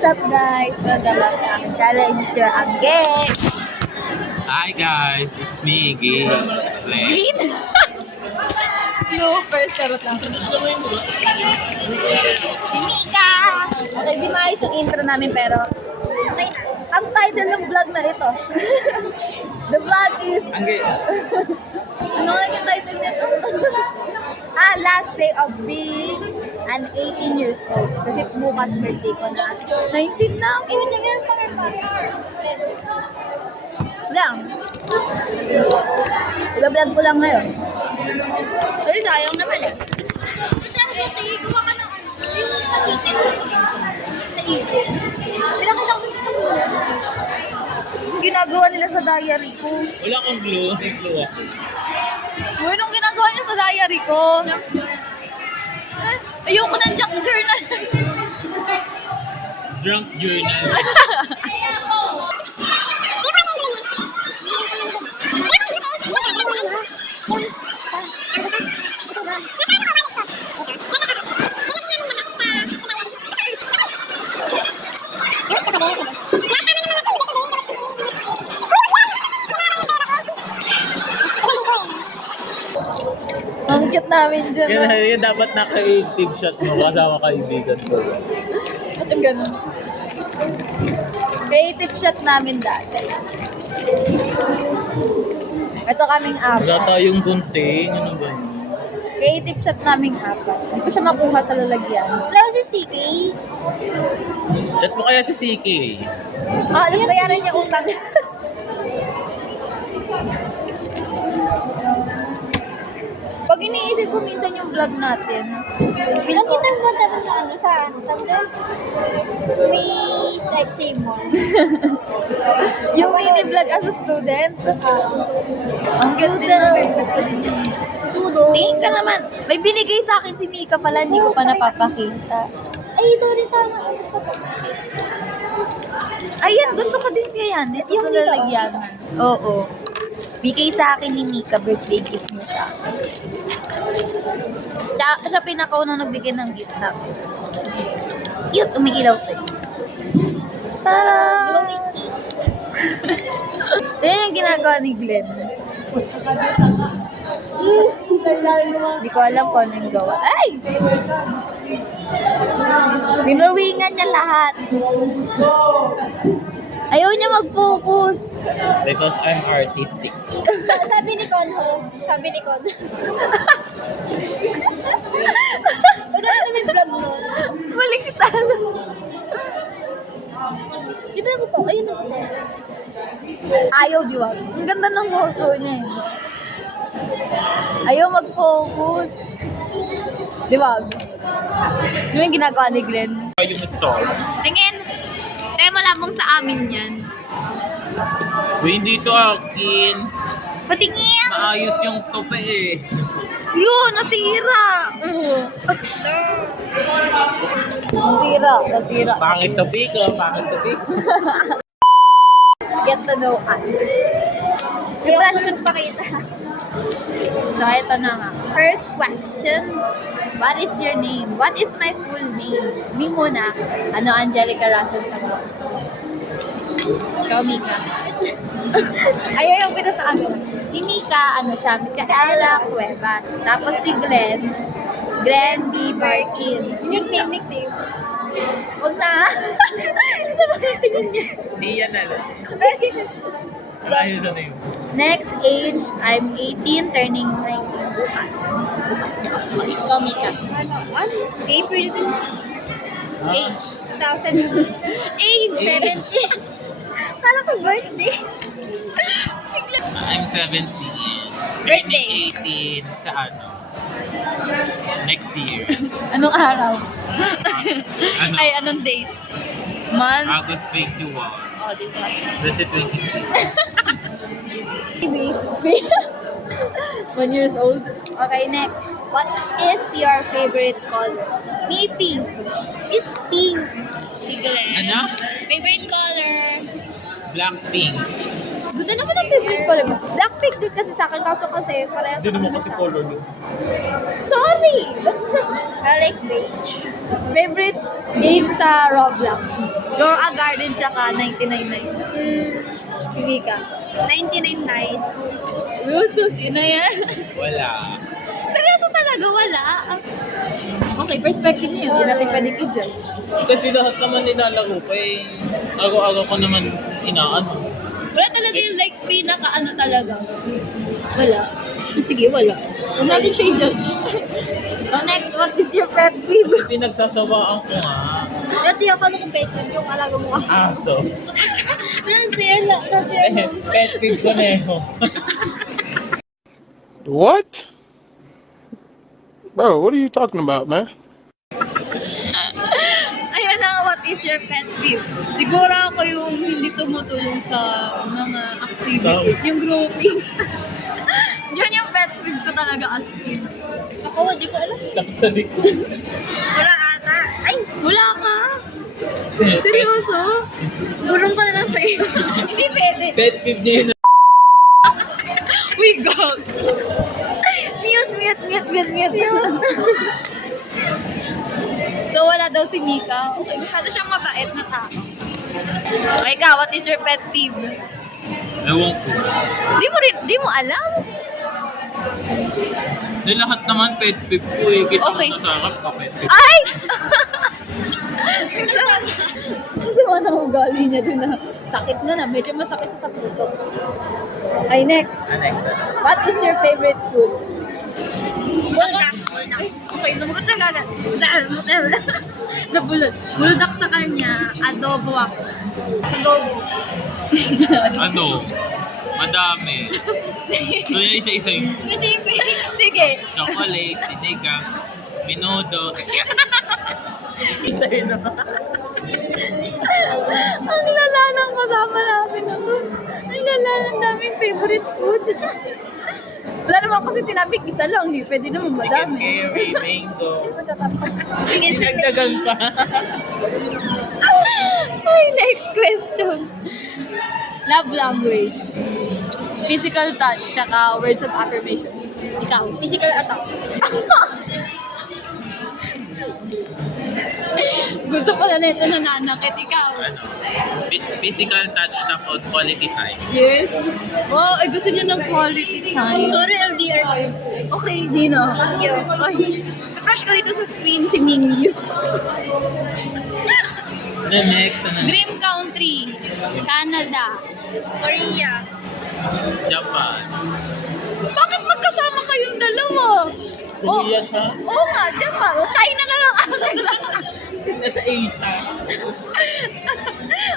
What's up guys? Welcome back sa aking channel. This is your Angge. Hi guys, it's me, Iggy. Green? Blooper, sarot lang. Si Mika! Okay, di maayos yung intro namin pero okay na. Ang title ng vlog na ito. The vlog is... Ano nga yung title nito? Last day of being an 18 years old. Kasi bukas birthday ko na. 19 na ako. Ibig sabihin pa lang. Iba-vlog ko lang ngayon. Ay, sayang naman eh. Kasi ako dito, gumawa ka ng ano, yung sa ticket mo. Sa ipin. Pinakita ko sa ticket mo. Ginagawa nila sa diary ko. Wala kang glue, may glue ako. Uy, nung ginagawa niya sa diary ko. Ayoko ng junk journal. Drunk journal. Ang cute namin dyan. Yan dapat naka-active shot mo kasama kaibigan ko. Ba't yung ganun? Creative shot namin dati. Ito kaming Wala apat. tayong gunting, ano ba yun? Creative shot naming apat. Hindi ko siya makuha sa lalagyan. Alam mo si CK? Chat mo kaya si CK. Tapos bayaran niya utang. Pag iniisip ko minsan yung vlog natin, feel Ilang ko, kita ba dapat na ano sa tanda? May save mo. yung mini vlog as a student, ang cute din na Tudo. tingin ka naman. May binigay sa akin si Mika pala, hindi ko pa napapakita. Ay, ito rin sana. Gusto ko. Ayan, gusto ko din kaya yan. Ito yung Yung dito? lalagyan. Oo. Bigay sa akin ni Mika, birthday gift mo sa akin. Siya pinakaunang nagbigay ng gift sa akin. Cute, umigilaw to. Sarap! Yan yung ginagawa ni Glenn. Hindi ko alam kung ano yung gawa. Ay! Binuwingan niya lahat. Ayaw niya mag-focus. Because I'm artistic. Sabi ni Conho. Sabi ni Conho. Ano na may vlog nun? Baliktad. Di ba nagpo? Ayun nagpo. Ayaw, di ba? Ang ganda ng ngoso niya eh. Ayaw mag-focus. Di ba? Yun yung ginagawa ni Glenn. Yung store. Tingin! Tayo malabong sa amin yan. Uy, hindi to akin. Patingin! Maayos yung tope eh. Lo, nasira! Nasira. Pangit tope ko, pangit tope ko. Get to know us. May flash ko pakita. So, ito na nga. First question. What is your name? What is my full name? Me muna. Ano, Angelica Russell Santos. Ikaw, Mika. Ayaw yung kita sa akin. Si Mika, ano siya? Micaela Cuevas. Tapos si Glenn. Glenn D. Barkin. Nickname. Huwag na. Sa mga tingin niya. Hindi yan na lang. Ayos na yun. Next age, I'm 18, turning 19 bukas. Ikaw, Mika. Ano? April Age. 2000. Age, 17. Kala ko birthday. I'm 17. Birthday. Turning 18 sa ano? Next year. Anong araw? Ano? Ay, anong date? Month? August 21. Oh, di ba? 2026. Baby. 1 years old. Okay, next. What is your favorite color? Me, pink. Is pink. Si Glenn. Ano? Favorite color? Blackpink. Ganda naman ang favorite color mo. Blackpink din kasi sa akin, kaso kasi parehas Hindi naman naman kasi siya. color din. Sorry! I like beige. Favorite game sa Roblox? Grow a Garden tsaka 99 Nights. Hindi ka. 99 nights. Rusus, ina yan. Wala. Seryoso talaga, wala. Okay, perspective niyo. Hindi natin pwede i-judge. Kasi lahat naman nilalaro ko eh. Araw-araw ko naman inaano. Wala talaga yung like pinaka-ano talaga. Wala. Sige, wala. Huwag natin siya i-judge. So next, what is your pet peeve? Pinagsasawaan ko nga. Dati ako na competitive yung alaga mo. Aso. Dati Pet peeve ko na yun. What? Bro, what are you talking about, man? Ayun na, what is your pet peeve? Siguro ako yung hindi tumutulong sa mga activities, yung groupings. Yun yung pet peeve ko talaga as in. Ako, di ko alam. Takot sa likod. Wala ata. Ay! Wala ka? Seryoso? Bulong ka na lang sa iyo. Hindi pwede. Pet peeve niya yun. We go. Mute. So wala daw si Mika. Okay, masyado siyang mabait na tao. Okay ka, what is your pet peeve? Ewan ko. Di mo alam? Di lahat naman pet peeve ko eh. Kita Okay. mo sa harap ka pet peeve. Ay! Kasi ano ugali niya dun na sakit na. Medyo masakit sa puso. Okay, next. What is your favorite food? Buldak. Okay, namugot na agad. Nabulot. Buldak sa kanya, adobo ako. Adobo. Ano? Madami. So yung isa-isa yung Sige. chocolate, sinigang, minudo. Isa yun na. Ang lala ng kasama namin ako. Ang lala ng daming favorite food. Wala naman kasi sinabing isa lang. Hindi pwede naman Chicken madami. curry, mango. Sige, Nagdagan pa. Ay, next question. Love language. Physical touch, saka words of affirmation. Ikaw. Physical attack. Gusto pala nito nananakit. Ikaw. Ano? Physical touch tapos quality time. Yes. Oh, ay gusto niya ng quality time. Sorry, LDR kayo. Okay, Dino. Mingyu. Ay, crush ko dito sa screen si Mingyu. The next, ano? Dream country. Canada. Korea. Japan. Bakit magkasama kayong dalawa? Korea siya? Oo nga, Japan. O, China na lang. Nasa Asia.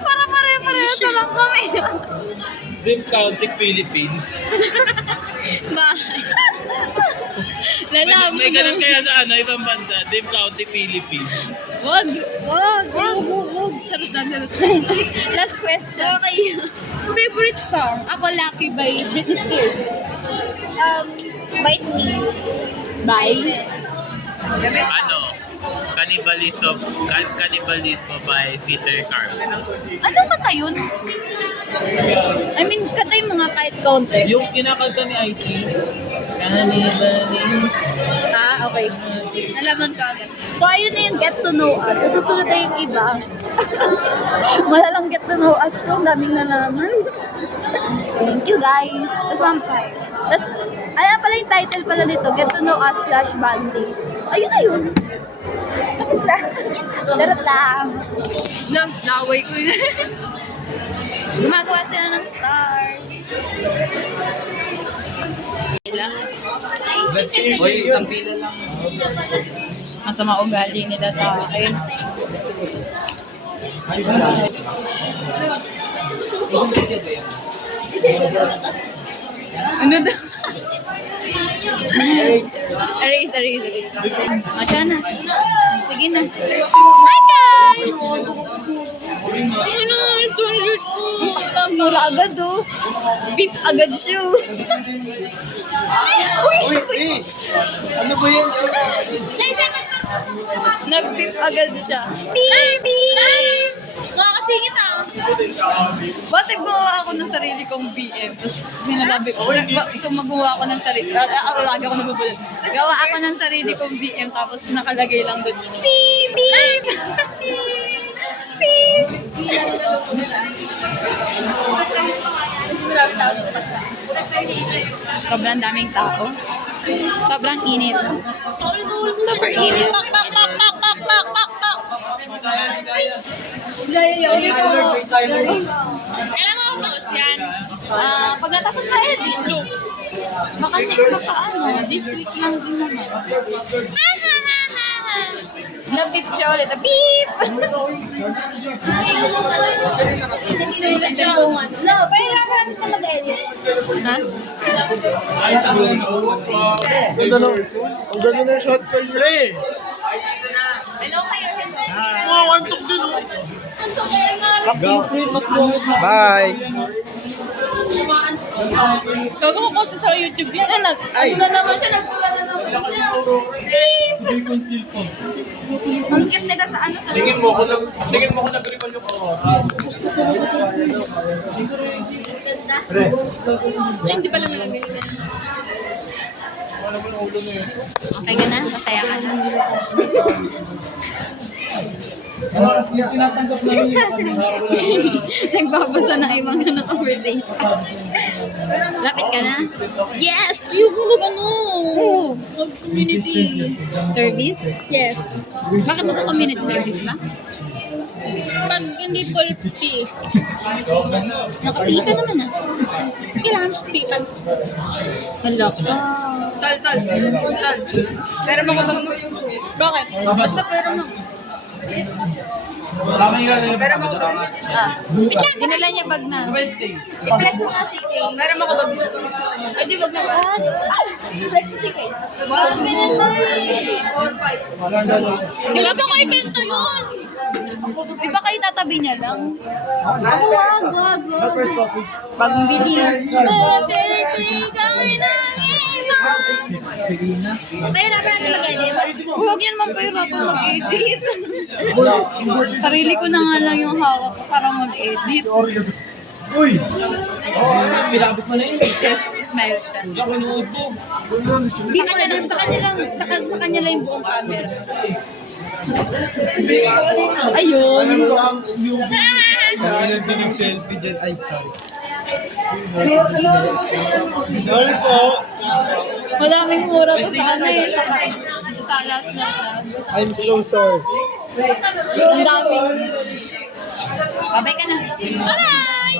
Para pare-parehas na lang kami. Dream County, Philippines. Bye. May Lalaman ganun mo. kaya sa ano, ibang bansa. Dream County, Philippines. Wag. Charot lang. Last question. Okay. Favorite song? Ako, Lucky by Britney Spears. Bite me. Bye. Ano? Cannibalismo by Peter Carl. Ano kanta yun? I mean, kanta yung mga kahit konti. Yung kinakanta ni IC. Cannibalism. Ah, okay. Nalaman ko agad. So, ayun na yung Get to Know Us. So, susunod na yung iba. Malalang Get to Know Us to. Ang daming nalaman. Thank you, guys. Tapos, tapos, ayan pala yung title pala nito. Get to Know Us / Bandy. Ayun na yun. Tapos na. Charot lang. Laway ko yun. Gumagawa sila ng stars. Uy, isang pila lang. Masama ugali nila sa akin. Ano daw? Erase. Asya na. Sige na. Hi guys! Ano? Sponsored ko. Mura agad oh. Beef agad siya. Uy, ano ba yan? Ay, Nag-beep agad siya. Beep! Beep! Makakasingit ah. Ba't gumawa ako ng sarili kong BM? Tapos sinalabi ko. So magawa ako ng sarili. Lagi ako nabubulan. Gawa ako ng sarili kong BM tapos nakalagay lang doon. Beep! Beep! Beep! Sobrang daming tao. Sobrang init. Super init. Pak, pak, pak, pak, pak, pak, pak, pak. Yay po. Kailan mo post yan? Pag natapos na edit, baka this week lang din naman. Na-beep siya ulit. Beep! No, pero naman ka mag-edit. Ha? Ang ganda ng shot ko yun. Hello kayo. Antok din oh. Antok kayo nga. Bye! Gago ko kasi sa YouTube yan. Ano na naman siya, nagpula na naman siya. Beep! Ang cute nila sa ano sa... Tingin mo ko nag-ripon yung Ganda. Ay, hindi pala nalagay. Okay ka na? Masaya ka na? tinatanggap namin Nagbabasa na ibang na conversation. Lapit ka na? Yes! Ayoko mag-ano. Mag-community service? Yes. Bakit mag-community service ba? Pag hindi full fee. Nakapili ka naman ah. Kailangan free pag... Hala. Tal. Pero mo kapag... Bakit? Basta pero mo. Pero mo kapag... Sinala niya bag na. I-flex mo nga si Kay. Pero mo kapag... Ay, di wag na ba? I-flex mo si Kay. 1 minute na eh. 4, 5. Di ba ba kayo bento yun? Di ba kayo tatabi niya lang? Wag. Bagong bili. Pahirapan natin mag-edit. Huwag yan mang pahirapan mag-edit. Sarili ko na nga lang yung hawak para mag-edit. Pinabos mo na yun. Yes, smile siya. Ako inuod mo. Di ka lang, sa kanya lang yung buong camera. Ayun. Nagbinig selfie dyan. Ay, sorry. Sorry po. Maraming mura to sa ano eh. Sa last na lang. I'm so sorry. Ang daming. Babay ka na. Bye!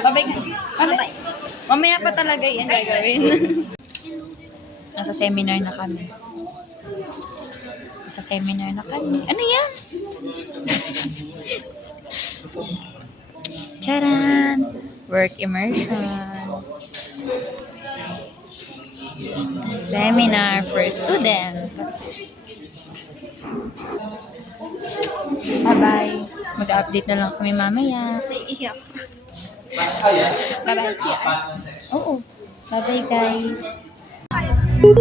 Babay ka. Babay. Mamaya pa talaga yan gagawin. Nasa seminar na kami. Ano yan? Charan! Work immersion. Seminar for student. Bye-bye. Mag-update na lang kami mamaya. Iiyak. Bye-bye. Oo. Bye-bye, guys. Ano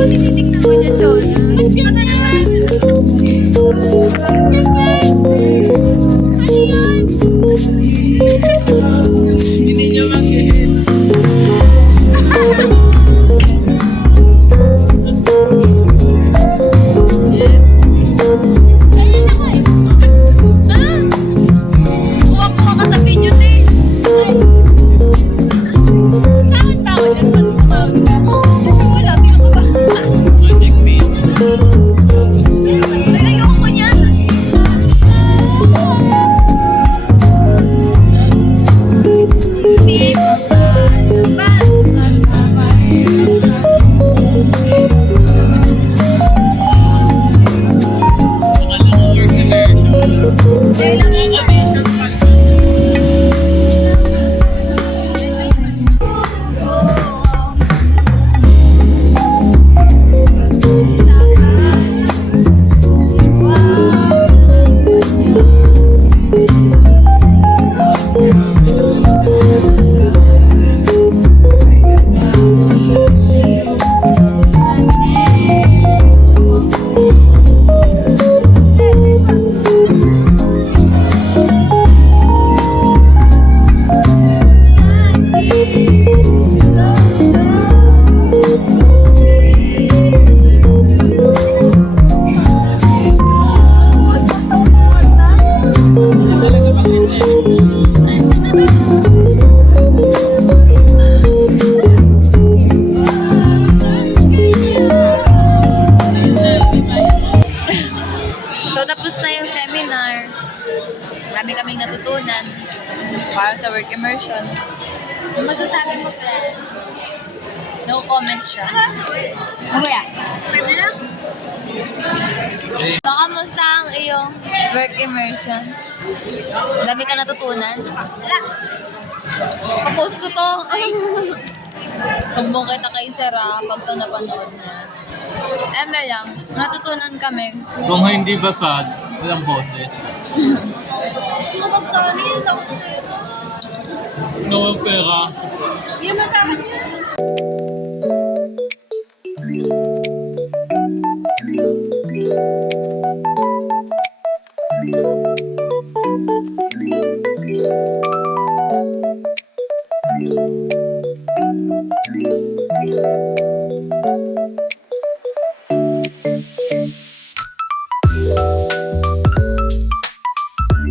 ba tinitignan mo dyan, Jonah? Hindi niya mag-hit. Ayun ako eh. So, tapos na yung seminar. Marami kaming natutunan para sa work immersion. Ano masasabi mo, Glenn? No comment siya. Mamaya. So, kamusta ang iyong work immersion? Dami ka natutunan? Wala. Kapost ko to. Sumbong kita kay Sarah pag ito napanood niya. Eme lang, natutunan kami. Kung hindi basag, walang boses. Gusto ko magkano yun ako dito. No pera. Yun na sa akin.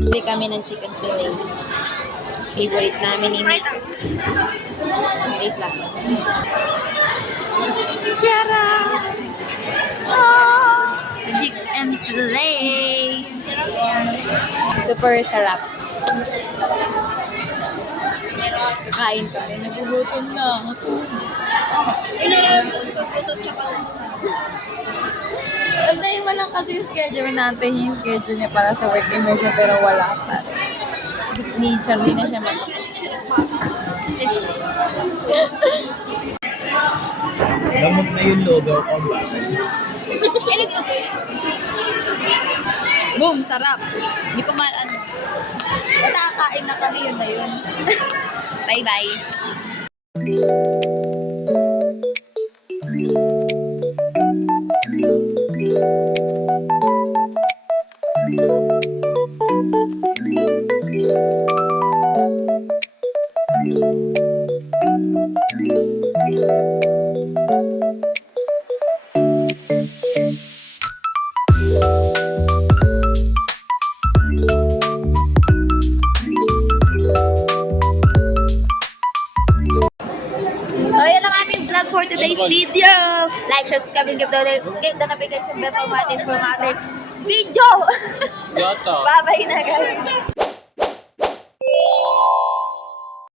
Bili kami ng chicken fillet. Favorite namin ni Mika. Wait lang. Tara! Oh! Chicken fillet! Super sarap. Kakain kami. Nagugutom na. Inaram ko ito. Gutom siya pala. Antayin mo lang kasi yung schedule natin, yung schedule niya para sa work immersion pero wala pa. Nature din na siya mag- Lamog na yung logo ko ba? Boom! Sarap! Hindi ko man ano. Basta kakain na kami yun na yun. Bye-bye! So, yun ang aming vlog for today's video. Like, share, subscribe, and give the notification bell for mga updates for mga other video. Yata. Bye-bye na guys.